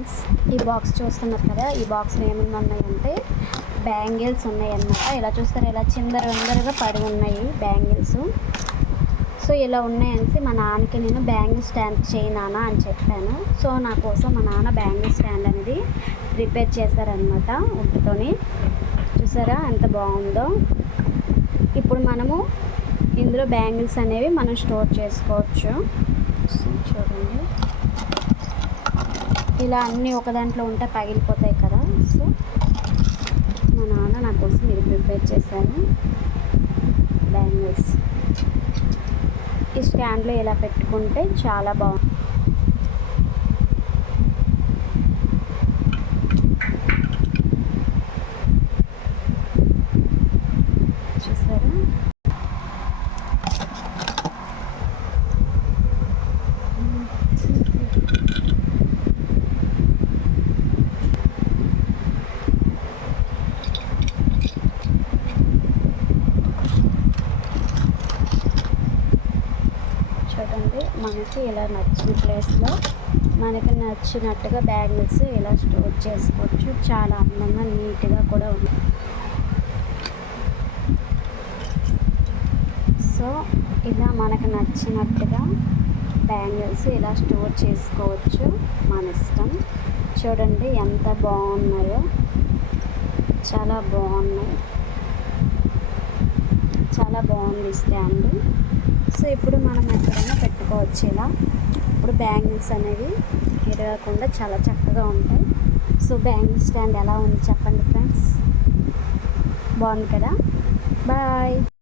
Friends, ఈ box చూస్తున్నారు కదా, ఈ బాక్స్లో ఏమేమి ఉన్నాయంటే బ్యాంగిల్స్ ఉన్నాయన్నమాట. ఇలా చూస్తారు, ఇలా చిందరగా పడి ఉన్నాయి బ్యాంగిల్స్. సో ఇలా ఉన్నాయనేసి మా నాన్నకి నేను బ్యాంగిల్ స్టాండ్ చేయి నాన్న అని చెప్పాను. సో నా కోసం మా నాన్న బ్యాంగిల్ స్టాండ్ అనేది ప్రిపేర్ చేశారనమాట వుడ్తోని. చూసారా ఎంత బాగుందో. ఇప్పుడు మనము ఇందులో బ్యాంగిల్స్ అనేవి మనం స్టోర్ చేసుకోవచ్చు. చూడండి, ఇలా అన్నీ ఒక దాంట్లో ఉంటే పగిలిపోతాయి కదా. సో మా నాన్న నా కోసం ఇది ప్రిపేర్ చేశాను బ్యాంగిల్స్. ఈ స్టాండ్లో ఇలా పెట్టుకుంటే చాలా బాగుంది. చూసారా, చూడండి, మనకి ఇలా నచ్చిన ప్లేస్లో మనకి నచ్చినట్టుగా బ్యాంగిల్స్ ఇలా స్టోర్ చేసుకోవచ్చు. చాలా అందంగా నీట్గా కూడా ఉంది. సో ఇలా మనకు నచ్చినట్టుగా బ్యాంగిల్స్ ఇలా స్టోర్ చేసుకోవచ్చు, మన ఇష్టం. చూడండి ఎంత బాగున్నాయో, చాలా బాగున్నాయి, చాలా బాగుంది స్టాండ్. సో ఇప్పుడు మనం ఎక్కడైనా పెట్టుకోవచ్చు ఇలా. ఇప్పుడు బ్యాంగిల్స్ అనేవి విరగకుండా చాలా చక్కగా ఉంటాయి. సో బ్యాంగిల్ స్టాండ్ ఎలా ఉంది చెప్పండి ఫ్రెండ్స్, బాగుంది కదా. బాయ్.